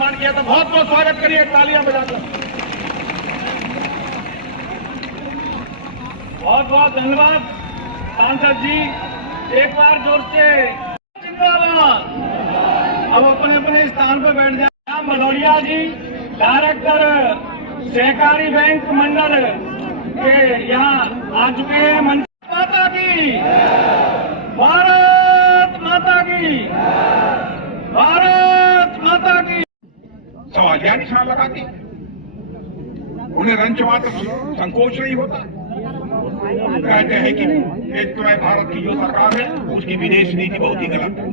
सम्मान किया था। बहुत बहुत स्वागत करिए तालियां बजाकर। बहुत बहुत धन्यवाद सांसद जी, एक बार जोर से जिंदाबाद। अब अपने अपने स्थान पर बैठ जाए। भदौरिया जी डायरेक्टर सहकारी बैंक मंडल के यहाँ आ चुके हैं। माता की, भारत माता की, भारत माता की। सवालिया निशान लगाते, उन्हें रंच मात्र संकोच नहीं होता। कहते हैं कि एक तो भारत की जो सरकार है उसकी विदेश नीति बहुत ही गलत है,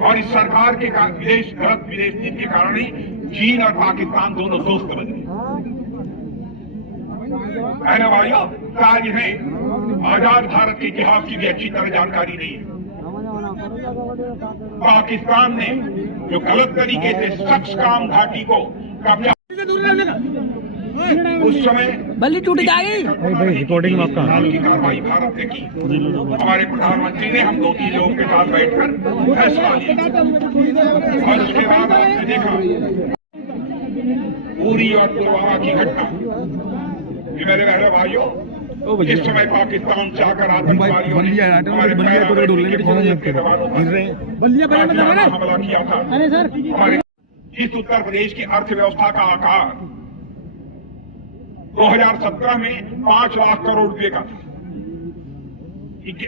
और इस सरकार के गलत विदेश नीति के कारण ही चीन और पाकिस्तान दोनों दोस्त बन गए। कहने भाइयों, शायद इन्हें आजाद भारत के इतिहास की भी अच्छी तरह जानकारी नहीं है। पाकिस्तान ने जो गलत तरीके से सक्सकाम घाटी को कब्जा, उस समय बल्ली टूट जाएगी। रिकॉर्डिंग में आपका की कार्रवाई भारत ने की। हमारे प्रधानमंत्री ने हम 2-3 लोगों के साथ बैठकर फैसला लिया, और उसके बाद आपने देखा उरी और पुलवामा की घटना। मेरे बहन भाइयों, इस समय पाकिस्तान चाहकर आतंकवादियों ने हमारे हमला किया था। हमारे इस उत्तर प्रदेश की अर्थव्यवस्था का आकार 2017 में 5 लाख करोड़ रुपए का था,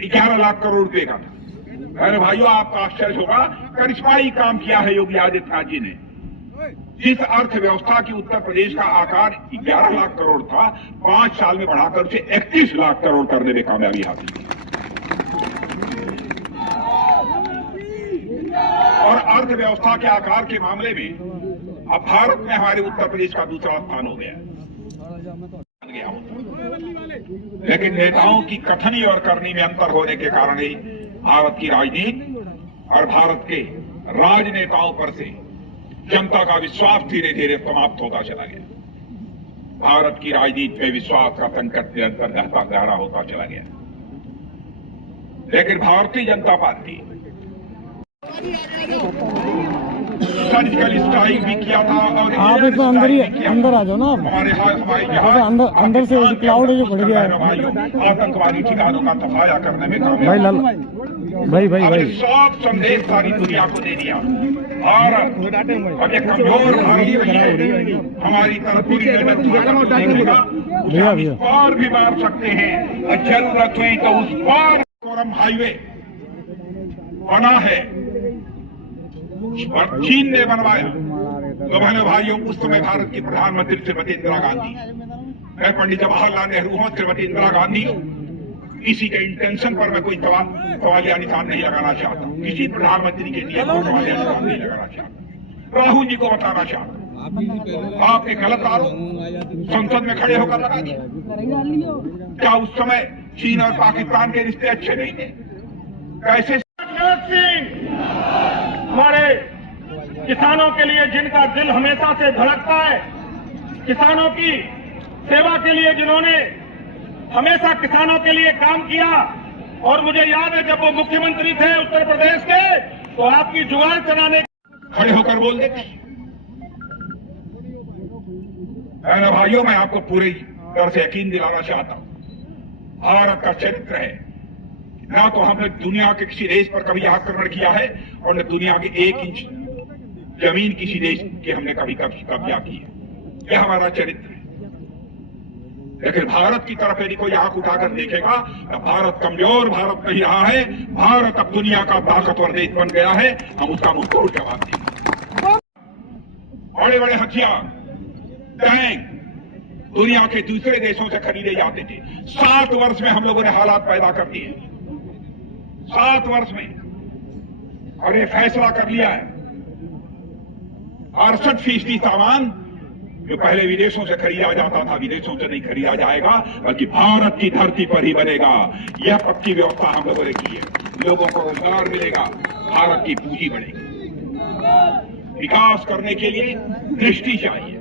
11 लाख करोड़ रुपए का था। अरे भाइयों, आपका आश्चर्य होगा, करिश्माई काम किया है योगी आदित्यनाथ जी ने। जिस अर्थव्यवस्था की उत्तर प्रदेश का आकार 11 लाख करोड़ था, 5 साल में बढ़ाकर उसे 31 लाख करोड़ करने में कामयाबी हासिल की। और अर्थव्यवस्था के आकार के मामले में अब भारत में हमारे उत्तर प्रदेश का दूसरा स्थान हो गया। लेकिन नेताओं की कथनी और करनी में अंतर होने के कारण ही भारत की राजनीति और भारत के राजनेताओं पर से जनता का विश्वास धीरे धीरे समाप्त होता चला गया। भारत की राजनीति में विश्वास का संकट निरंतर गहरा होता चला गया। लेकिन Bharatiya Janata party surgical strike भी किया था, और आप इसमें अंदर ही अंदर आ जाओ ना। हमारे अंदर से क्लाउड जो बढ़ गया है। आतंकवादी ठिकानों का सफाया करने में भाई सब संदेश सारी दुनिया को दे दिया। भारत अब एक कमजोर भारत नहीं है, हमारी तरफ पूरी उस पार भी मार सकते हैं, और जरूरत हुई तो उस पार कोरम हाईवे बना है, और चीन ने बनवाया। तो बहनों भाइयों, उस समय भारत की प्रधानमंत्री श्रीमती इंदिरा गांधी, मैं पंडित जवाहरलाल नेहरू हूं, श्रीमती इंदिरा गांधी हूं। किसी के इंटेंशन पर मैं कोई सवालिया निशान नहीं लगाना चाहता, किसी प्रधानमंत्री के लिए सवालिया निशान नहीं लगाना चाहता। राहुल जी को बताना चाहता, आपने गलत आरोप संसद में खड़े होकर लगा दिया। क्या उस समय चीन और पाकिस्तान के रिश्ते अच्छे नहीं थे? कैसे हमारे किसानों के लिए जिनका दिल हमेशा से धड़कता है, किसानों की सेवा के लिए जिन्होंने हमेशा किसानों के लिए काम किया, और मुझे याद है जब वो मुख्यमंत्री थे उत्तर प्रदेश के, तो आपकी जुगाड़ चलाने खड़े होकर बोल देते। भाइयों, मैं आपको पूरी तरह से यकीन दिलाना चाहता हूं, भारत का चरित्र है, ना तो हमने दुनिया के किसी देश पर कभी आक्रमण किया है, और न दुनिया के 1 इंच जमीन किसी देश की हमने कभी कब्जा की है। यह हमारा चरित्र है। लेकिन भारत की तरफ यदि कोई आंख उठाकर देखेगा, तो भारत कमजोर भारत नहीं रहा है, भारत अब दुनिया का ताकतवर देश बन गया है। हम उसका मुंह तोड़ जवाब देंगे। बड़े बड़े हथियार, टैंक दुनिया के दूसरे देशों से खरीदे जाते थे। 7 वर्ष में हम लोगों ने हालात पैदा कर दिए, 7 वर्ष में, और ये फैसला कर लिया है 68% सामान जो पहले विदेशों से खरीदा जाता था, विदेशों से नहीं खरीदा जाएगा, बल्कि भारत की धरती पर ही बनेगा। यह पक्की व्यवस्था हम लोगों ने की है। लोगों को रोजगार मिलेगा, भारत की पूंजी बढ़ेगी। विकास करने के लिए दृष्टि चाहिए।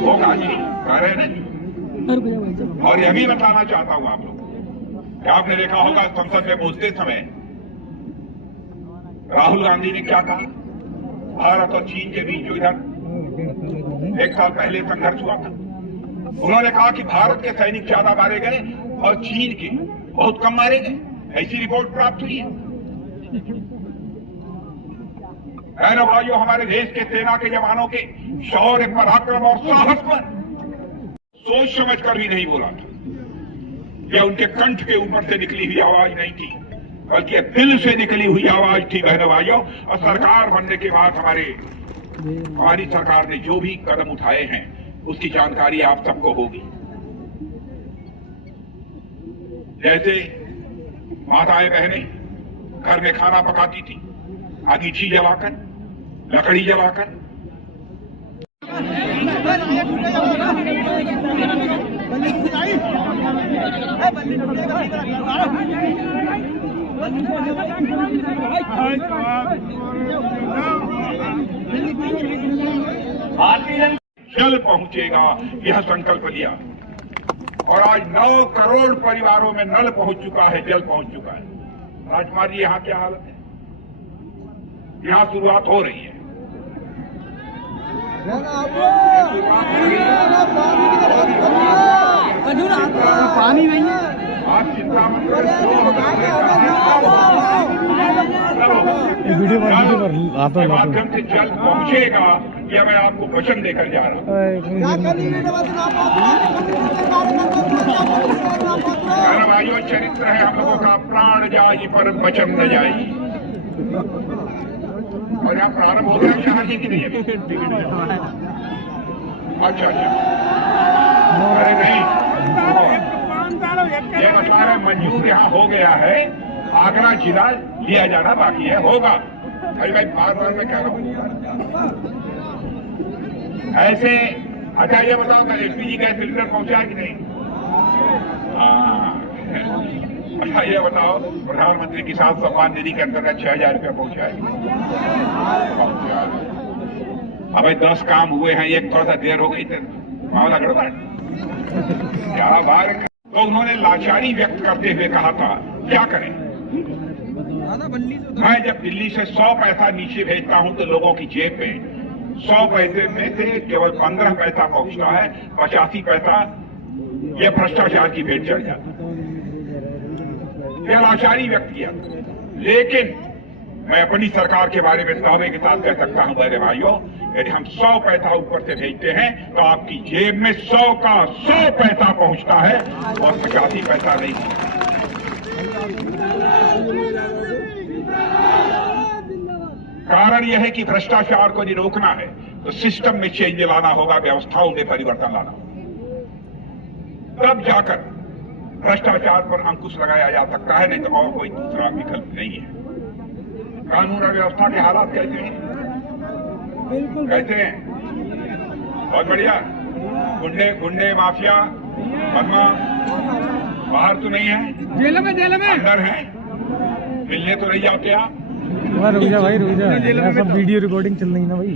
होगा जी, कह रहे हैं, और यह भी बताना चाहता हूं आप लोग कि आपने देखा होगा संसद में बोलते समय राहुल गांधी ने क्या कहा, भारत और चीन के बीच जो इधर 1 साल पहले संघर्ष हुआ था, उन्होंने कहा कि भारत के सैनिक ज्यादा मारे गए और चीन के बहुत कम मारे गए, ऐसी रिपोर्ट प्राप्त हुई है। बहनों भाइयों, हमारे देश के सेना के जवानों के शौर्य, पराक्रम और साहस पर सोच समझ कर भी नहीं बोला था। यह उनके कंठ के ऊपर से निकली हुई आवाज नहीं थी, बल्कि दिल से निकली हुई आवाज थी। बहनों भाइयों, और सरकार बनने के बाद हमारी सरकार ने जो भी कदम उठाए हैं उसकी जानकारी आप सबको होगी। जैसे माताएं बहनें घर में खाना पकाती थी, अगीठी जलाकर, लकड़ी जलाकर। जल पहुंचेगा, यह संकल्प लिया और आज 9 करोड़ परिवारों में नल पहुंच चुका है, जल पहुंच चुका है। राजकुमार जी, यहां क्या हालत है? यहां शुरुआत हो रही है। पानी नहीं है, आप चिंता मत करें। वीडियो पर माध्यम से जल पहुंचेगा, यह मैं आपको वचन देकर जा रहा हूं। भाइयों, चरित्र है हम लोगों का, प्राण जाई पर वचन न जाई। और यहाँ प्रारंभ हो गया शाह जी की नहीं। अच्छा, अरे नहीं, ये बता रहे मंजूर यहाँ हो गया है, आगरा जिला लिया जाना बाकी है, होगा। भाई बार बार मैं कह रहा हूँ ऐसे। अच्छा, ये बताओ कल एलपीजी गैस सिलेंडर पहुंचा कि नहीं? अच्छा, ये बताओ प्रधानमंत्री किसान सम्मान निधि के अंतर्गत 6000 रुपया पहुंचा है? अब 10 काम हुए हैं, एक थोड़ा सा देर हो गई तो मामला गड़बड़। क्या बात। तो उन्होंने लाचारी व्यक्त करते हुए कहा था, क्या करें, मैं जब दिल्ली से 100 पैसा नीचे भेजता हूं तो लोगों की जेब में 100 पैसे में से केवल 15 पैसा पहुंचता है, 85 पैसा यह भ्रष्टाचार की भेंट चढ़ जाता है। यह लाचारी व्यक्त किया। लेकिन मैं अपनी सरकार के बारे में दावे के साथ कह सकता हूं मेरे भाइयों, यदि हम 100 पैसा ऊपर से भेजते हैं तो आपकी जेब में 100 का 100 पैसा पहुंचता है और 85 पैसा नहीं। कारण यह है कि भ्रष्टाचार को यदि रोकना है तो सिस्टम में चेंज लाना होगा, व्यवस्थाओं में परिवर्तन लाना होगा, तब जाकर भ्रष्टाचार पर अंकुश लगाया जा सकता है, नहीं तो और कोई दूसरा विकल्प नहीं है। कानून और व्यवस्था के हालात कैसे हैं? कैसे हैं? बहुत बढ़िया। गुंडे माफिया बदमा बाहर तो नहीं है, जेल में अंदर है, मिलने तो नहीं जाते आप। रुक जा भाई, रुक जा, सब वीडियो रिकॉर्डिंग चल रही है ना भाई,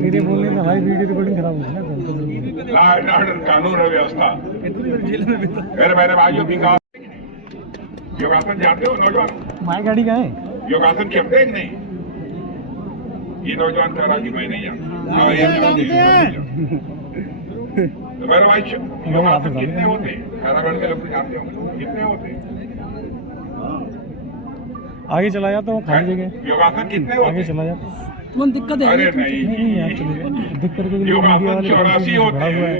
मेरे बोलने में भाई वीडियो रिकॉर्डिंग खराब हो गई ना। कानून और व्यवस्था मेरे भाइयों, विकास योगासन जानते हो नौजवान? माई गाड़ी कहाँ है? योगासन खेलते हैं नहीं? ये नौजवान कह रहा कि मैं नहीं जानता। तो मेरे भाई, योगासन कितने होते हैं? खैरागढ़ के लोग जानते होंगे कितने होते हैं? आगे चला जाता हूँ, खाली जगह। योगासन कितने होते? आगे चला जाता हूँ। दिक्कत है? अरे नहीं, दिक्कत योगासन 84 होते हैं।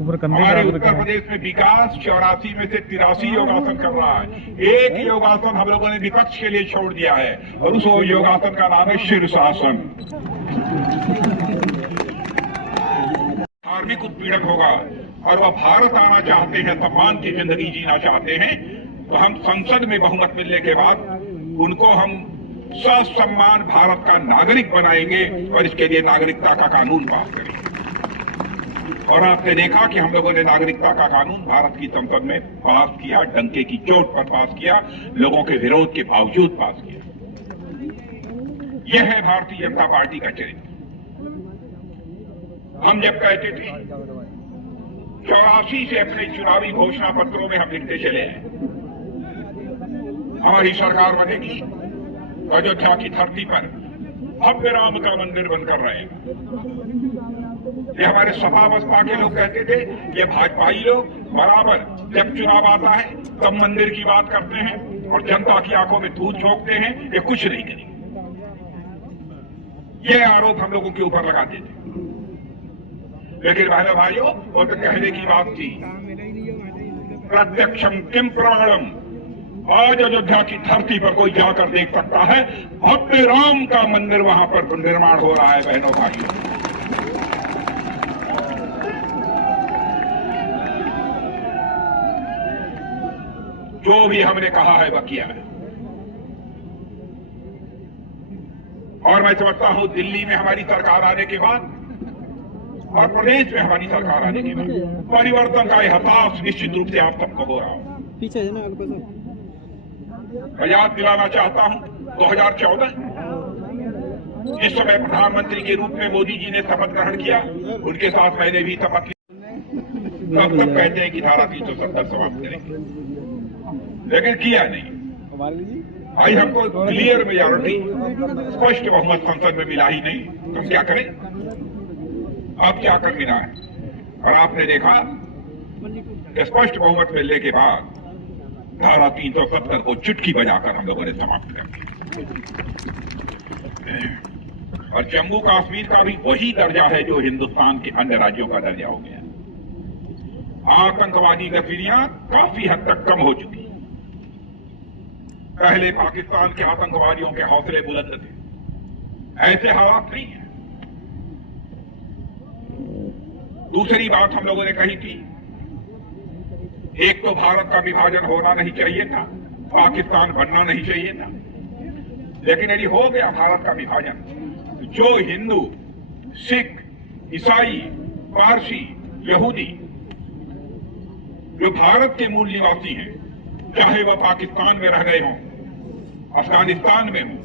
ऊपर हमारे उत्तर प्रदेश में विकास 84 में से 83 योगासन कर रहा है। एक योगासन हम लोगों ने विपक्ष के लिए छोड़ दिया है और उस योगासन का नाम है शीर्षासन। धार्मिक उत्पीड़न होगा और वह भारत आना चाहते हैं, सम्मान की जिंदगी जीना चाहते हैं, तो हम संसद में बहुमत मिलने के बाद उनको हम ससम्मान भारत का नागरिक बनाएंगे और इसके लिए नागरिकता का कानून पास करेंगे। और आपने देखा कि हम लोगों ने नागरिकता का कानून भारत की संसद में पास किया, डंके की चोट पर पास किया, लोगों के विरोध के बावजूद पास किया। यह है भारतीय जनता पार्टी का चरित्र। हम जब कहते थे 84 से अपने चुनावी घोषणा पत्रों में हम लिखते चले हैं, हमारी सरकार बनेगी, अयोध्या की धरती पर भव्य राम का मंदिर बनकर रहेगा। ये हमारे सपा बसपा के लोग कहते थे, ये भाजपाई लोग बराबर जब चुनाव आता है तब मंदिर की बात करते हैं और जनता की आंखों में धूल झोंकते हैं, ये कुछ नहीं करेंगे। ये आरोप हम लोगों के ऊपर लगाते थे, लेकिन बहनों भाइयों, वो तो कहने की बात थी, प्रत्यक्षम किम प्रमाणम, आज अयोध्या की धरती पर कोई जाकर देख सकता है, भव्य राम का मंदिर वहां पर निर्माण हो रहा है। बहनों भाइयों, जो भी हमने कहा है वह किया है, और मैं समझता हूं दिल्ली में हमारी सरकार आने के बाद और प्रदेश में हमारी सरकार आने के बाद परिवर्तन का एहसास निश्चित रूप से आप सबको हो रहा हो। पीछे है ना, मैं याद दिलाना चाहता हूं 2014 जिस समय प्रधानमंत्री के रूप में मोदी जी ने शपथ ग्रहण किया, उनके साथ मैंने भी शपथ ली। तब तक कहते हैं कि धारा 370 समाप्त करेंगे, लेकिन किया नहीं। भाई हमको क्लियर मेजॉरिटी, स्पष्ट बहुमत संसद में मिला ही नहीं, तो हम क्या करें? अब क्या कर मिला है? और आपने देखा कि स्पष्ट बहुमत मिलने के बाद धारा 370 को चुटकी बजाकर हम लोगों ने समाप्त कर दिया। और जम्मू कश्मीर का भी वही दर्जा है जो हिंदुस्तान के अन्य राज्यों का दर्जा हो गया। आतंकवादी गतिविधियां काफी हद तक कम हो चुकी। पहले पाकिस्तान के आतंकवादियों के हौसले बुलंद थे, ऐसे हालात नहीं है। दूसरी बात हम लोगों ने कही थी, एक तो भारत का विभाजन होना नहीं चाहिए था, पाकिस्तान बनना नहीं चाहिए था, लेकिन यदि हो गया भारत का विभाजन, जो हिंदू, सिख, ईसाई, पारसी, यहूदी जो भारत के मूल निवासी हैं, चाहे वह पाकिस्तान में रह गए हों, अफगानिस्तान में हों,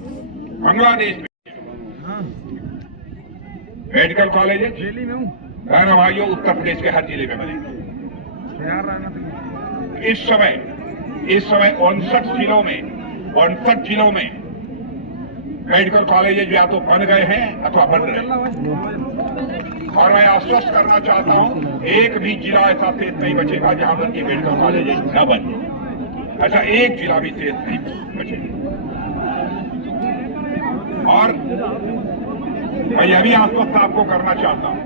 बांग्लादेश में, मेडिकल कॉलेज दिल्ली में हूं, बहनों भाइयों, उत्तर प्रदेश के हर जिले में बनेंगे। इस समय 59 जिलों में मेडिकल कॉलेज या तो बन गए हैं अथवा बन रहे हैं। और मैं आश्वस्त करना चाहता हूं, एक भी जिला ऐसा शेष नहीं बचेगा जहां पर कि मेडिकल कॉलेज न बने। ऐसा एक जिला भी शेष नहीं बचेगा। और मैं यह भी आश्वस्त आपको करना चाहता हूं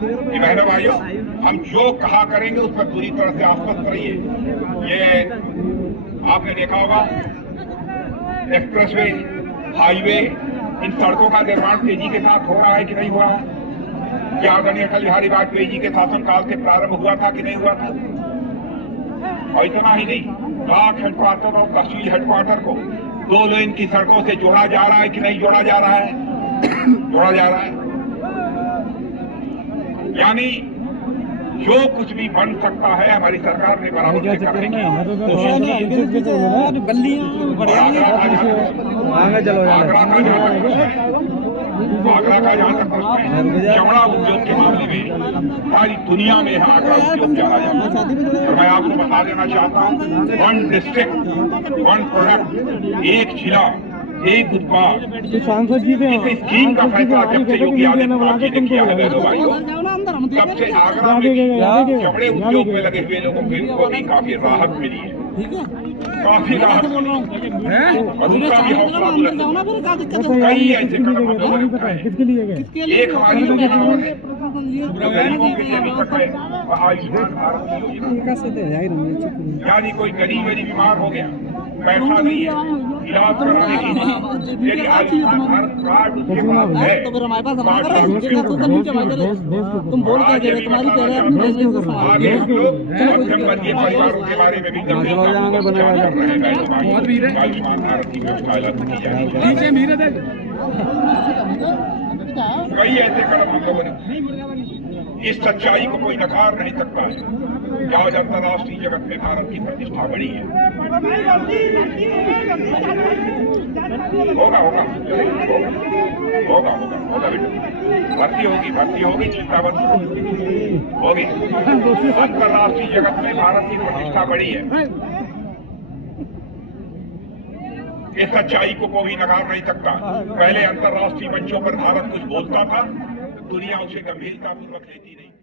कि बहनों भाइयों, हम जो कहा करेंगे उस पर पूरी तरह से आश्वस्त रहिए। ये आपने देखा होगा, एक्सप्रेसवे, हाईवे, इन सड़कों का निर्माण तेजी के साथ हो रहा है कि नहीं हुआ है? क्या आदरणीय अटल बिहारी वाजपेयी जी के शासनकाल से प्रारंभ हुआ था कि नहीं हुआ था? और इतना ही नहीं, ब्लॉक हेडक्वार्टर और तहसील हेडक्वार्टर को 2 लेन की सड़कों से जोड़ा जा रहा है कि नहीं जोड़ा जा रहा है? जोड़ा जा रहा है। यानी जो कुछ भी बन सकता है हमारी सरकार ने बराबर से करने की। आगरा का जहां तक प्रश्न है, चमड़ा उद्योग के मामले में सारी दुनिया में आगरा उद्योग जाना जाता है। और मैं आपको बता देना चाहता हूँ, 1 डिस्ट्रिक्ट 1 प्रोडक्ट, एक जिला एक उत्पाद, सांसद जी थे, इस स्कीम का फैसला जब से योगी आदित्यनाथ जी ने किया है बहनों भाइयों, तब से आगरा में चमड़े उद्योग में लगे हुए लोगों को भी काफी राहत मिली है, काफी राहत मिली है। और उनका भी हौसला बुलंद है। कई ऐसे कदम हम लोगों ने उठाए। किसके लिए गए? एक हमारी योजना है जो गरीबों के लिए अभी तक है, आयुष्मान भारत योजना। यानी कोई गरीब यदि बीमार हो गया, पैसा नहीं है इलाज कराने की नहीं, यदि आयुष्मान भारत कार्ड उसके पास है तो फिर हमारे पास तुम बोल क्या कह रहे हो? तुम्हारी कह रहे हैं आगे हम लोग मध्यम वर्गीय परिवारों के बारे में भी गंभीरता कर रहे हैं। आयुष्मान भारत की व्यवस्था अलग की जाएगी। कई ऐसे कदम हम लोगों ने, इस सच्चाई को कोई नकार नहीं सकता है। आज अंतर्राष्ट्रीय जगत में भारत की प्रतिष्ठा बढ़ी है। होगा होगा होगा होगा होगा बेटा, भर्ती होगी, चिंता मत होगी। अंतर्राष्ट्रीय जगत में भारत की प्रतिष्ठा बढ़ी है। इस सच्चाई को कोई नकार नहीं सकता। पहले अंतर्राष्ट्रीय मंचों पर भारत कुछ बोलता था, दुनिया उसे गंभीरतापूर्वक लेती नहीं।